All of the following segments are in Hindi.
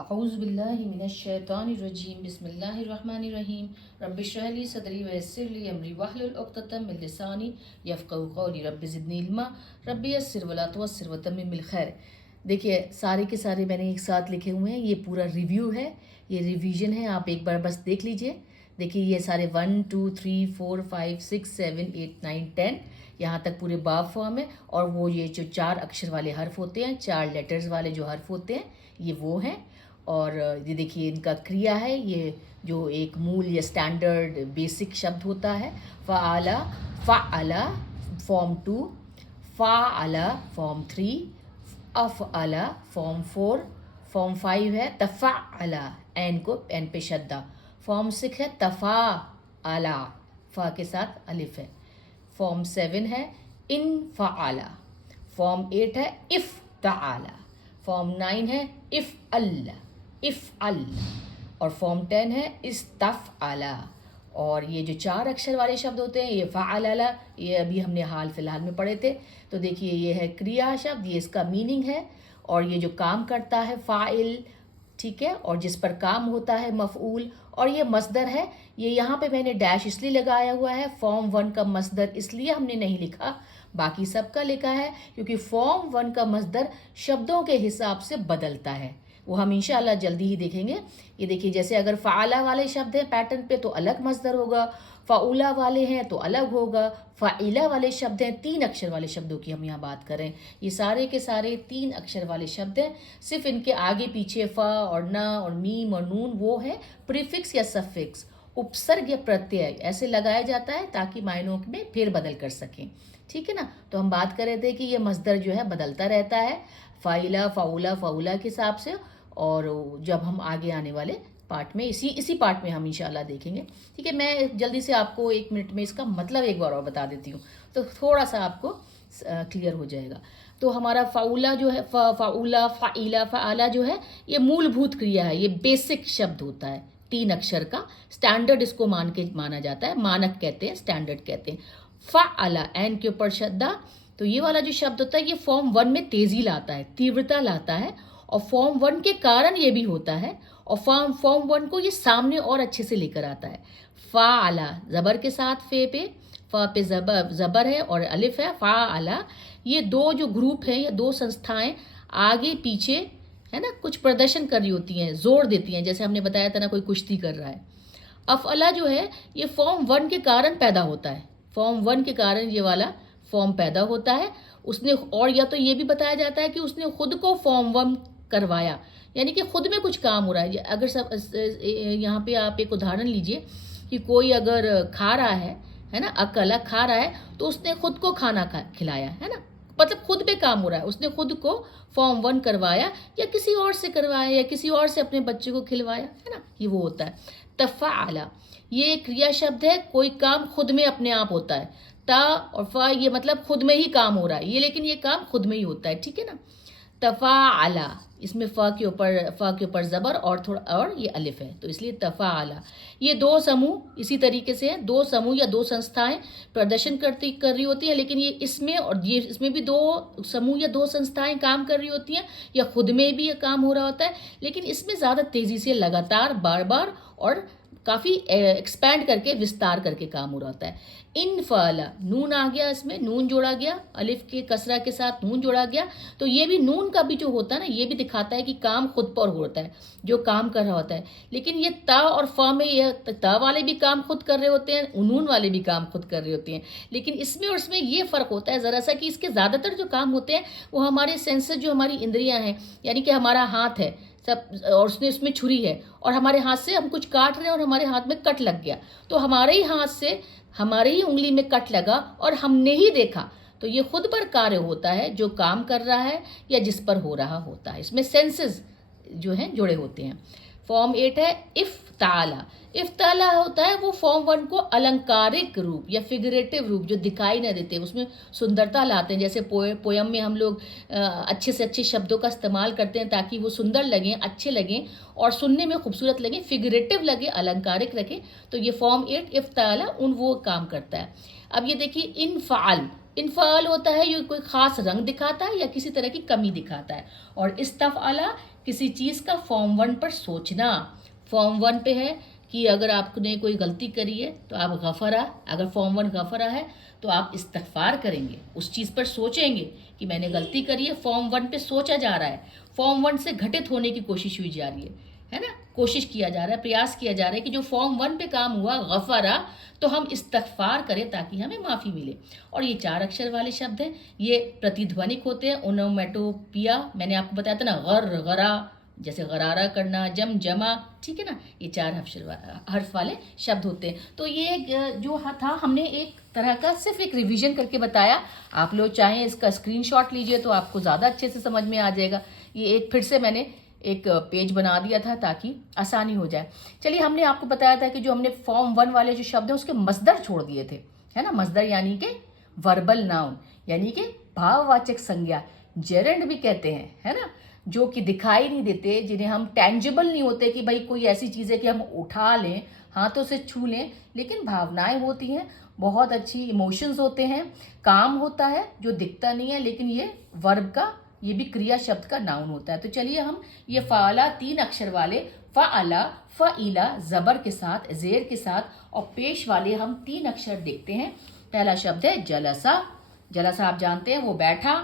अऊज़ुबिल्लाहि मिनश्शैतानिर्रजीम बिस्मिल्लाहिर्रहमानिर्रहीम रब्बिश्रह ली सदरी वयस्सिर ली अमरी वहलुल उक़्दतम मिन लिसानी यफ़क़हू क़ौली रब्बि ज़िदनी इल्मा रब्बि यस्सिर वला तुअस्सिर वतम्मिम खैर। देखिए सारे के सारे मैंने एक साथ लिखे हुए हैं, ये पूरा रिव्यू है, ये रिवीजन है, आप एक बार बस देख लीजिए। देखिए ये सारे 1 2 3 4 5 6 7 8 9 10 यहाँ तक पूरे बाब फॉर्म है। और वो ये जो 4 अक्षर वाले हर्फ होते हैं, 4 लेटर्स वाले जो हर्फ होते हैं, ये वो हैं। और ये देखिए इनका क्रिया है, ये जो एक मूल या स्टैंडर्ड बेसिक शब्द होता है। फ़ाअला, फ़अला फॉर्म 2, फ़ाअला फॉर्म 3, अफ़अला फॉर्म 4, फॉर्म 5 है तफ़अला, एन पे शद्दा। फॉर्म 6 है तफ़ाअला, फ़ा के साथ अलिफ है। फॉर्म 7 है इनफ़अला। फॉर्म 8 है इफ़्तअला। फॉर्म 9 है इफ़अल, इफ़अल। और फॉर्म 10 है इस्तफ़अला। और ये जो 4 अक्षर वाले शब्द होते हैं, ये फ़अलला, ये अभी हमने हाल फिलहाल में पढ़े थे। तो देखिए ये है क्रिया शब्द, ये इसका मीनिंग है। और ये जो काम करता है फ़ाइल, ठीक है, और जिस पर काम होता है मफ़ऊल। और ये मसदर है, ये यहाँ पे मैंने डैश इसलिए लगाया हुआ है, फॉर्म 1 का मसदर इसलिए हमने नहीं लिखा, बाकी सबका लिखा है, क्योंकि फॉर्म 1 का मसदर शब्दों के हिसाब से बदलता है। वो हम इंशाअल्लाह जल्दी ही देखेंगे। ये देखिए जैसे अगर फ़ाअला वाले शब्द हैं पैटर्न पे तो अलग मसदर होगा, फ़ाउला वाले हैं तो अलग होगा, फ़ाइला वाले शब्द हैं, 3 अक्षर वाले शब्दों की हम यहाँ बात करें, ये सारे के सारे 3 अक्षर वाले शब्द हैं। सिर्फ इनके आगे पीछे फ़ा और न और मीम और नून वो है प्रीफिक्स या सफिक्स, उपसर्ग या प्रत्यय ऐसे लगाया जाता है ताकि मायनों में फेरबदल कर सकें। ठीक है ना। तो हम बात कर रहे थे कि ये मसदर जो है बदलता रहता है फ़ाइला फ़ाउला फ़ाउला के हिसाब से। और जब हम आगे आने वाले पार्ट में इसी पार्ट में हम इंशाल्लाह देखेंगे। ठीक है, मैं जल्दी से आपको 1 मिनट में इसका मतलब एक बार और बता देती हूँ, तो थोड़ा सा आपको क्लियर हो जाएगा। तो हमारा फ़ाउला जो है, फ़ाउला फ़ाइला फ़आला जो है, ये मूलभूत क्रिया है, ये बेसिक शब्द होता है 3 अक्षर का। स्टैंडर्ड इसको माना जाता है, मानक कहते हैं, स्टैंडर्ड कहते हैं। फ़अला, एन के ऊपर शद्दा। तो ये वाला जो शब्द होता है ये फॉर्म 1 में तेज़ी लाता है, तीव्रता लाता है। और फॉर्म 1 के कारण ये भी होता है, और फॉर्म 1 को ये सामने और अच्छे से लेकर आता है। फ़ाअला ज़बर के साथ फे पे, फ़ा पे ज़बर है और अलिफ है, फ़ाअला। ये 2 जो ग्रुप हैं या 2 संस्थाएं आगे पीछे है ना कुछ प्रदर्शन कर रही होती हैं, जोर देती हैं, जैसे हमने बताया था ना कोई कुश्ती कर रहा है। अफ़अला जो है ये फॉर्म 1 के कारण पैदा होता है, फॉर्म 1 के कारण ये वाला फॉर्म पैदा होता है उसने। और या तो ये भी बताया जाता है कि उसने खुद को फॉर्म 1 करवाया, यानी कि खुद में कुछ काम हो रहा है। अगर सब यहाँ पे आप एक उदाहरण लीजिए कि कोई अगर खा रहा है ना, अकला खा रहा है, तो उसने खुद को खाना खिलाया है ना, मतलब खुद पे काम हो रहा है, उसने खुद को फॉर्म 1 करवाया, या किसी और से करवाया, या किसी और से अपने बच्चे को खिलवाया, है ना, ये वो होता है। तफ़अला ये क्रिया शब्द है, कोई काम खुद में अपने आप होता है। ता और फ़ा ये मतलब खुद में ही काम हो रहा है ये, लेकिन ये काम खुद में ही होता है, ठीक है ना। तफ़ाअला, इसमें फ़ा के ऊपर ज़बर और थोड़ा और ये अलिफ है, तो इसलिए तफ़ाअला। ये 2 समूह इसी तरीके से हैं, 2 समूह या 2 संस्थाएं प्रदर्शन कर रही होती हैं, लेकिन ये इसमें और ये इसमें भी 2 समूह या 2 संस्थाएं काम कर रही होती हैं, या खुद में भी ये काम हो रहा होता है, लेकिन इसमें ज़्यादा तेज़ी से लगातार बार बार और काफ़ी एक्सपैंड करके विस्तार करके काम हो रहा होता है। इन फ़अला, नून आ गया, इसमें नून जोड़ा गया, अलिफ के कसरा के साथ नून जोड़ा गया, तो ये भी नून का भी जो होता है ना, ये भी दिखाता है कि काम खुद पर होता है, जो काम कर रहा होता है। लेकिन ये ता और फ़ा में ये ता वाले भी काम खुद कर रहे होते हैं, नून वाले भी काम खुद कर रहे होते हैं, लेकिन इसमें और इसमें ये फ़र्क होता है ज़रा सा कि इसके ज़्यादातर जो काम होते हैं वो हमारे सेंसर, जो हमारी इंद्रियाँ हैं, यानी कि हमारा हाथ है सब, और उसमें छुरी है, और हमारे हाथ से हम कुछ काट रहे हैं और हमारे हाथ में कट लग गया, तो हमारे ही हाथ से हमारे ही उंगली में कट लगा और हमने ही देखा, तो ये खुद पर कार्य होता है जो काम कर रहा है या जिस पर हो रहा होता है। इसमें सेंसेस जो हैं जुड़े होते हैं। फॉर्म 8 है इफ्ताला। इफ्ताला होता है वो फॉर्म 1 को अलंकारिक रूप या फिगरेटिव रूप जो दिखाई न देते, उसमें सुंदरता लाते हैं। जैसे पोयम में हम लोग अच्छे से अच्छे शब्दों का इस्तेमाल करते हैं ताकि वो सुंदर लगें, अच्छे लगें और सुनने में खूबसूरत लगें, फिगरेटिव लगे, अलंकारिक रखे, तो ये फॉर्म 8 इफ्ताला उन वो काम करता है। अब ये देखिए इनफ़ाल, इनफ़ाल होता है ये कोई ख़ास रंग दिखाता है या किसी तरह की कमी दिखाता है, और इस्तफ़अला किसी चीज़ का फॉर्म 1 पर सोचना। फॉर्म 1 पे है कि अगर आपने कोई गलती करी है तो आप गफ़रा, अगर फॉर्म 1 गफ़रा है तो आप इस्तग़फ़ार करेंगे, उस चीज़ पर सोचेंगे कि मैंने गलती करी है। फॉर्म 1 पे सोचा जा रहा है, फॉर्म 1 से घटित होने की कोशिश हुई जा रही है ना, कोशिश किया जा रहा है, प्रयास किया जा रहा है कि जो फॉर्म 1 पे काम हुआ गफ़रा, तो हम इस्तग़फ़ार करें ताकि हमें माफ़ी मिले। और ये 4 अक्षर वाले शब्द हैं, ये प्रतिध्वनिक होते हैं। ओनोमेटोपिया मैंने आपको बताया था ना, गर गरा, जैसे गरारा करना, जम जमा, ठीक है ना, ये 4 हर्फ वाले शब्द होते हैं। तो ये जो था हमने एक तरह का सिर्फ एक रिवीजन करके बताया। आप लोग चाहें इसका स्क्रीनशॉट लीजिए तो आपको ज़्यादा अच्छे से समझ में आ जाएगा। ये एक फिर से मैंने एक पेज बना दिया था ताकि आसानी हो जाए। चलिए, हमने आपको बताया था कि जो हमने फॉर्म 1 वाले जो शब्द हैं उसके मसदर छोड़ दिए थे, है ना। मसदर यानी कि वर्बल नाउन, यानी कि भाववाचक संज्ञा, जेरेंड भी कहते हैं, है ना, जो कि दिखाई नहीं देते, जिन्हें हम टेंजिबल नहीं होते कि भाई कोई ऐसी चीज़ है कि हम उठा लें, हाथों से छू लें, लेकिन भावनाएं होती हैं, बहुत अच्छी इमोशंस होते हैं, काम होता है जो दिखता नहीं है, लेकिन ये वर्ब का, ये भी क्रिया शब्द का नाउन होता है। तो चलिए हम ये फ़ाला 3 अक्षर वाले फ़ाला, फ़ईला ज़बर के साथ, ज़ेर के साथ और पेश वाले हम 3 अक्षर देखते हैं। पहला शब्द है जलसा। जलसा आप जानते हैं वो बैठा,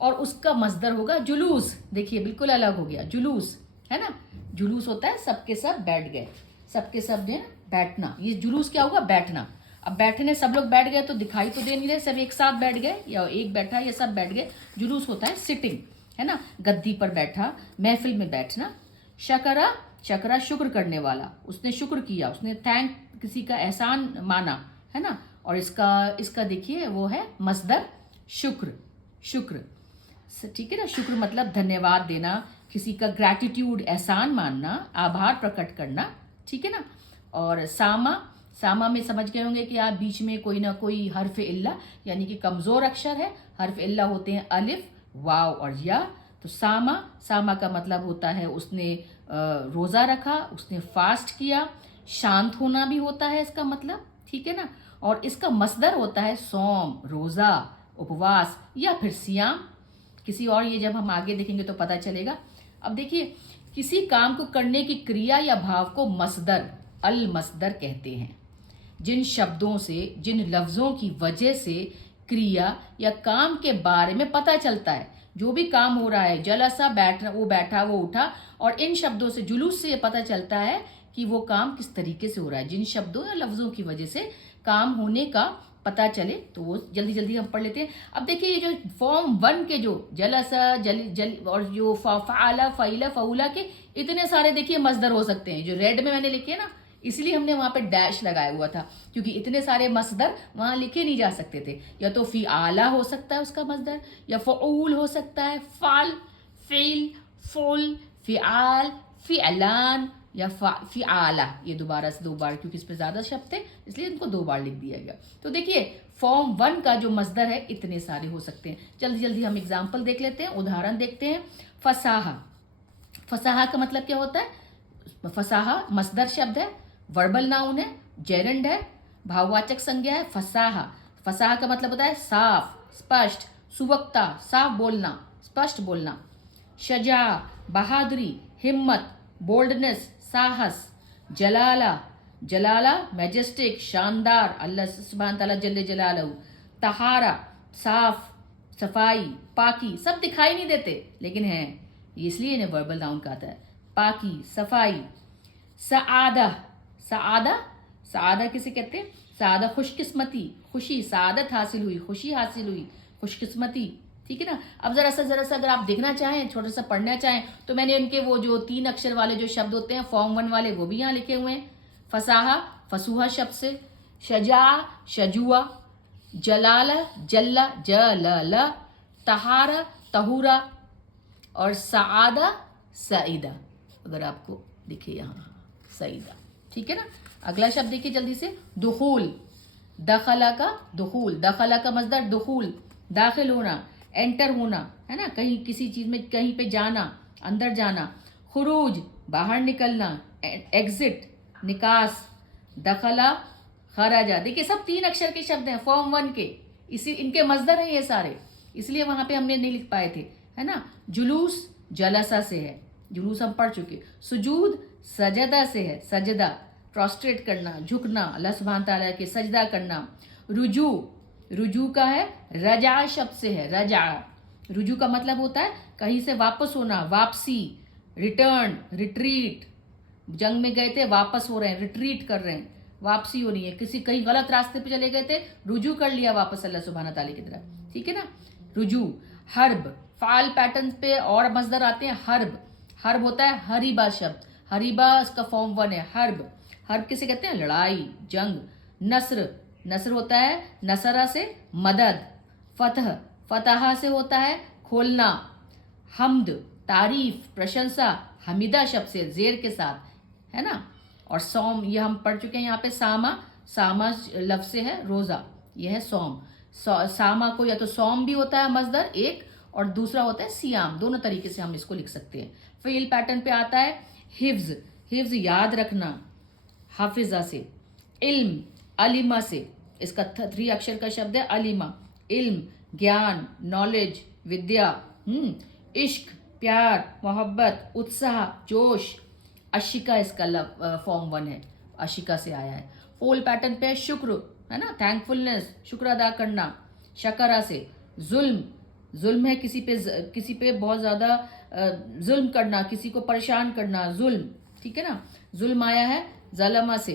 और उसका मसदर होगा जुलूस। देखिए बिल्कुल अलग हो गया, जुलूस, है ना। जुलूस होता है सबके सब बैठ गए, सबके सब ने बैठना, ये जुलूस क्या होगा, बैठना। अब बैठने सब लोग बैठ गए तो दिखाई तो दे नहीं रहे, सब एक साथ बैठ गए या एक बैठा या सब बैठ गए। जुलूस होता है सिटिंग, है ना, गद्दी पर बैठा, महफिल में बैठना। शकरा, शकरा शुक्र करने वाला, उसने शुक्र किया, उसने थैंक, किसी का एहसान माना, है ना। और इसका देखिए वो है मसदर शुक्र, शुक्र, ठीक है ना। शुक्र मतलब धन्यवाद देना, किसी का ग्रैटिट्यूड, एहसान मानना, आभार प्रकट करना, ठीक है ना। और सामा, सामा में समझ गए होंगे कि आप बीच में कोई ना कोई हर्फ इल्ला यानी कि कमज़ोर अक्षर है। हर्फ इल्ला होते हैं अलिफ, वाव और या। तो सामा, सामा का मतलब होता है उसने रोज़ा रखा, उसने फास्ट किया। शांत होना भी होता है इसका मतलब, ठीक है ना। और इसका मसदर होता है सौम, रोज़ा, उपवास या फिर सियाम। किसी और, ये जब हम आगे देखेंगे तो पता चलेगा। अब देखिए, किसी काम को करने की क्रिया या भाव को मसदर, अल मसदर कहते हैं। जिन शब्दों से, जिन लफ्ज़ों की वजह से क्रिया या काम के बारे में पता चलता है, जो भी काम हो रहा है, जलसा बैठ, वो बैठा, वो उठा, और इन शब्दों से, जुलूस से ये पता चलता है कि वो काम किस तरीके से हो रहा है। जिन शब्दों या लफ्ज़ों की वजह से काम होने का पता चले, तो वो जल्दी जल्दी हम पढ़ लेते हैं। अब देखिए, ये जो फॉर्म 1 के जो जलसा, जल और जो फ़ाला, फ़ईला, फ़ऊला के इतने सारे देखिए मसदर हो सकते हैं। जो रेड में मैंने लिखे ना, इसलिए हमने वहाँ पे डैश लगाया हुआ था, क्योंकि इतने सारे मसदर वहाँ लिखे नहीं जा सकते थे। या तो फ़िआला हो सकता है उसका मसदर, या फ़ऊल हो सकता है, फ़ाल, फ़िल, फ़ुल, फ़िआल, फ़िअलान या फ़िआला। ये दोबारा से 2 बार, क्योंकि इस पर ज़्यादा शब्द थे इसलिए इनको 2 बार लिख दिया गया। तो देखिए, फॉर्म 1 का जो मसदर है इतने सारे हो सकते हैं। जल्दी जल्दी हम एग्जाम्पल देख लेते हैं, उदाहरण देखते हैं। फसाहा, फसाहा का मतलब क्या होता है। फसाहा मसदर शब्द है, वर्बल नाउन है, जेरेंड है, भाववाचक संज्ञा है। फसाहा, फसाहा का मतलब होता है साफ, स्पष्ट, सुवक्ता, साफ बोलना, स्पष्ट बोलना। शजा, बहादुरी, हिम्मत, बोल्डनेस, साहस। जलाला, जलाला मैजेस्टिक, शानदार, अल्लाह सुब्हान तआला जल्ले जलालहू। तहारा, साफ, सफाई, पाकी, सब दिखाई नहीं देते लेकिन हैं, इसलिए इन्हें वर्बल नाउन कहता है। पाकी, सफाई। सआदा, सआदा, सआदा किसे कहते हैं, सआदा खुशकिस्मती, खुशी, सआदत हासिल हुई, खुशी हासिल हुई, खुशकिस्मती, ठीक है ना। अब जरा सा अगर आप देखना चाहें, छोटा सा पढ़ना चाहें, तो मैंने उनके वो जो 3 अक्षर वाले जो शब्द होते हैं फॉर्म 1 वाले, वो भी यहाँ लिखे हुए हैं। फसाहा, फसूहा शब्द से, शजा, शजुआ, जलाला, जल्ला, जलला, तहारा, तहूरा, और सआदा, सईदा। अगर आपको दिखे यहाँ सईदा, ठीक है ना। अगला शब्द देखिए जल्दी से, दुखूल। दखला का दुखूल, दखला का मजदर दुखूल, दाखिल होना, एंटर होना, है ना, कहीं किसी चीज़ में कहीं पे जाना, अंदर जाना। खुरूज, बाहर निकलना, एग्जिट, निकास। दखला, खराजा, देखिए सब 3 अक्षर के शब्द हैं फॉर्म 1 के, इसी इनके मजदर हैं ये सारे, इसलिए वहाँ पे हमने नहीं लिख पाए थे, है ना। जुलूस जलसा से है, जुलूस हम पढ़ चुके। सुजूद सजदा से है, सजदा प्रोस्ट्रेट करना, झुकना, अल्लाह सुब्हान ताला के सजदा करना। रुजू, रुजू का है रजा शब्द से है, रजा। रुजू का मतलब होता है कहीं से वापस होना, वापसी, रिटर्न, रिट्रीट। जंग में गए थे, वापस हो रहे हैं, रिट्रीट कर रहे हैं, वापसी हो रही है। किसी कहीं गलत रास्ते पे चले गए थे, रुजू कर लिया वापस अल्लाह सुब्हाना ताला की तरफ, ठीक है ना। रुजू। हर्ब, फाल पैटर्न पे और मजदर आते हैं। हर्ब, हर्ब होता है हरीबा शब्द, हरीबा इसका फॉर्म 1 है। हर्ब, हर्ब किसे कहते हैं? लड़ाई, जंग। नस्र, नस्र होता है नसरा से मदद। फतह, फतहा से होता है खोलना। हम्द, तारीफ, प्रशंसा, हमीदा शब्द से जेर के साथ, है ना। और सौम, ये हम पढ़ चुके हैं यहाँ पे। सामा, सामा लफ्ज से है रोजा, ये है सौम। सामा को या तो सौम भी होता है मजदर एक, और दूसरा होता है सियाम। दोनों तरीके से हम इसको लिख सकते हैं। फेल पैटर्न पे आता है हिफ्ज, हिफ्ज याद रखना, हाफिजा से। इल्म, अलिमा से, इसका 3 अक्षर का शब्द है अलिमा। इल्म, ज्ञान, नॉलेज, विद्या। इश्क, प्यार, मोहब्बत, उत्साह, जोश। अशिका इसका फॉर्म 1 है, अशिका से आया है। फोल पैटर्न पे शुक्र, है ना, थैंकफुलनेस, शुक्र अदा करना। शकरा से। जुल्म, जुल्म है किसी पे बहुत ज़्यादा जुल्म करना, किसी को परेशान करना, जुल्म, ठीक है ना। जुल्म आया है जलमा से।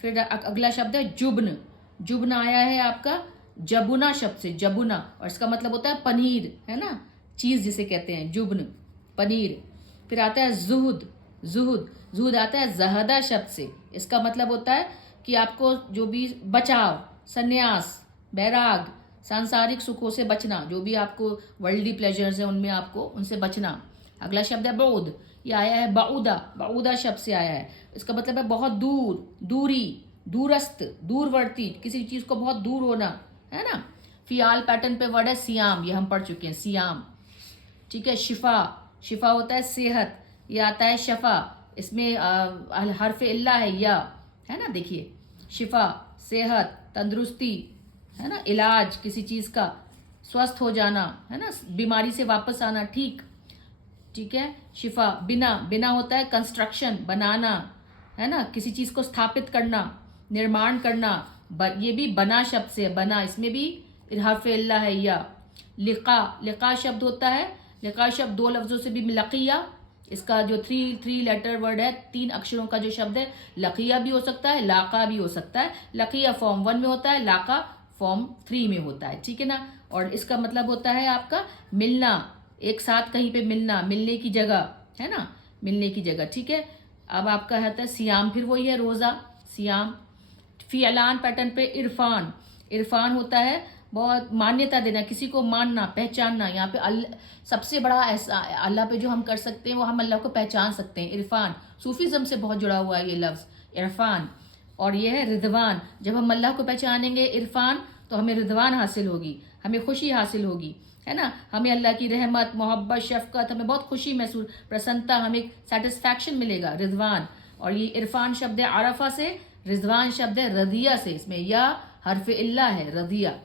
फिर अगला शब्द है जुब्न, जुब्न आया है आपका जबुना शब्द से, जबुना, और इसका मतलब होता है पनीर, है ना, चीज़ जिसे कहते हैं जुब्न, पनीर। फिर आता है जुहद, जुहद, जुहद आता है जहदा शब्द से, इसका मतलब होता है कि आपको जो भी बचाव, संन्यास, बैराग, सांसारिक सुखों से बचना, जो भी आपको वर्ल्डली प्लेजर्स हैं उनमें आपको उनसे बचना। अगला शब्द है बौद, ये आया है बाउदा, बाउदा शब्द से आया है, इसका मतलब है बहुत दूर, दूरी, दूरस्थ, दूरवर्ती, किसी चीज़ को बहुत दूर होना, है ना। फियाल पैटर्न पे वर्ड है सियाम, ये हम पढ़ चुके हैं, सियाम, ठीक है। शिफा, शिफा होता है सेहत, ये आता है शफा, इसमें हर्फ इल्ला है या, है ना। देखिए शिफा, सेहत, तंदुरुस्ती, है ना, इलाज किसी चीज़ का, स्वस्थ हो जाना, है ना, बीमारी से वापस आना, ठीक, ठीक है। शिफा। बिना, बिना होता है कंस्ट्रक्शन, बनाना, है ना, किसी चीज़ को स्थापित करना, निर्माण करना, ये भी बना शब्द से, बना, इसमें भी हर्फ इल्ला है या। लिका, लिका शब्द होता है, लिका शब्द 2 लफ्ज़ों से भी, लकिया, इसका जो थ्री लेटर वर्ड है, 3 अक्षरों का जो शब्द है, लकिया भी हो सकता है, लाका भी हो सकता है। लकिया फॉर्म 1 में होता है, लाका फॉर्म 3 में होता है, ठीक है ना। और इसका मतलब होता है आपका मिलना, एक साथ कहीं पे मिलना, मिलने की जगह, है ना, मिलने की जगह, ठीक है। अब आपका है सियाम, फिर वही है रोज़ा, सियाम। फ़िअलान पैटर्न पे इरफान, इरफान होता है बहुत मान्यता देना, किसी को मानना, पहचानना। यहाँ पे सबसे बड़ा ऐसा अल्लाह पे जो हम कर सकते हैं वो हम अल्लाह को पहचान सकते हैं। इरफान सूफीज़म से बहुत जुड़ा हुआ है ये लफ्ज़ इरफान। और ये है रिदवान, जब हम अल्लाह को पहचानेंगे इरफान, तो हमें रिदवान हासिल होगी, हमें खुशी हासिल होगी, है ना। हमें अल्लाह की रहमत, मोहब्बत, शफ़क़त, हमें बहुत खुशी महसूस, प्रसन्नता, हमें सेटिस्फैक्शन मिलेगा, रिदवान। और ये इरफान शब्द है आरफा से, रिजवान शब्द है रदिया से, इसमें या हर्फ इल्ला है, रदिया।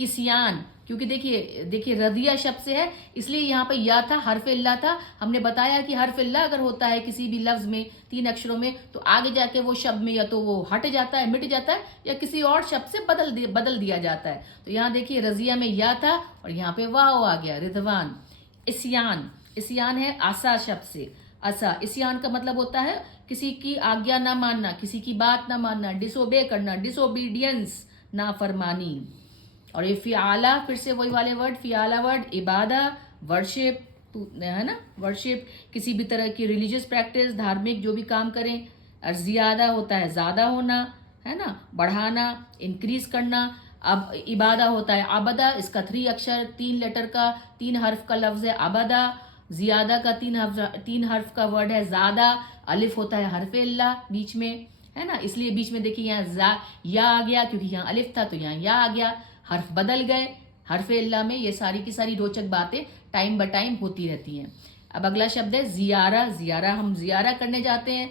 इसियान, क्योंकि देखिए रदिया शब्द से है, इसलिए यहाँ पे या था, हर्फ इल्ला था। हमने बताया कि हर्फ इल्ला अगर होता है किसी भी लफ्ज़ में 3 अक्षरों में, तो आगे जाके वो शब्द में या तो वो हट जाता है, मिट जाता है, या किसी और शब्द से बदल दिया जाता है। तो यहाँ देखिए रजिया में या था और यहाँ पे वाव आ गया, रिदवान। इसियान, इसियान है आसा शब्द से, असा। इसियान का मतलब होता है किसी की आज्ञा ना मानना, किसी की बात ना मानना, डिसोबे करना, डिसोबीडियंस, नाफरमानी। और ये फ़िआला, फिर से वही वाले वर्ड, फ़िआला वर्ड, इबादा, वर्शिप, है ना, वर्शिप, किसी भी तरह की रिलीजियस प्रैक्टिस, धार्मिक जो भी काम करें। और ज़ियादा होता है ज़्यादा होना, है ना, बढ़ाना, इंक्रीज करना। अब इबादा होता है अबदा, इसका 3 अक्षर 3 लेटर का 3 हर्फ का लफ्ज़ है अबदा। ज़ियादा का 3 हर्फ का वर्ड है ज़्यादा। अलिफ होता है हर्फ इल्ला बीच में, है ना, इसलिए बीच में देखिए यहाँ या आ गया, क्योंकि यहाँ अलिफ था तो यहाँ या आ गया, हर्फ बदल गए हर्फ इल्ला में। ये सारी की सारी रोचक बातें टाइम ब टाइम होती रहती हैं। अब अगला शब्द है ज़ियारा, ज़ियारा, हम ज़ियारा करने जाते हैं,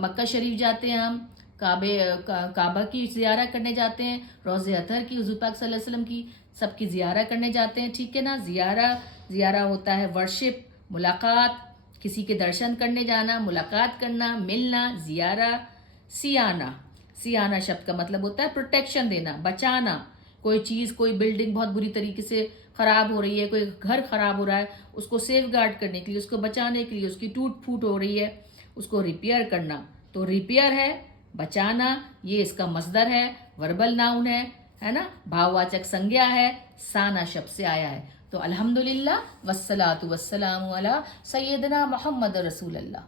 मक्का शरीफ जाते हैं हम, काबा की ज़ियारा करने जाते हैं, रोज़े अतहर की, हुज़ूर पाक सल्लल्लाहु अलैहि वसल्लम की, सबकी ज़ियारा करने जाते हैं, ठीक है ना। ज़ियारा, ज़ियारा होता है वर्शिप, मुलाकात, किसी के दर्शन करने जाना, मुलाकात करना, मिलना, जियारा। सियाना, सियाना शब्द का मतलब होता है प्रोटेक्शन देना, बचाना। कोई चीज़, कोई बिल्डिंग बहुत बुरी तरीके से ख़राब हो रही है, कोई घर ख़राब हो रहा है, उसको सेफ गार्ड करने के लिए, उसको बचाने के लिए, उसकी टूट फूट हो रही है, उसको रिपेयर करना। तो रिपेयर है, बचाना, ये इसका मस्दर है, वर्बल नाउन है ना, भाववाचक संज्ञा है, साना शब्द से आया है। तो अल्हम्दुलिल्लाह वस्सलातु वस्सलामु अला सय्यदना मोहम्मद रसूलुल्लाह।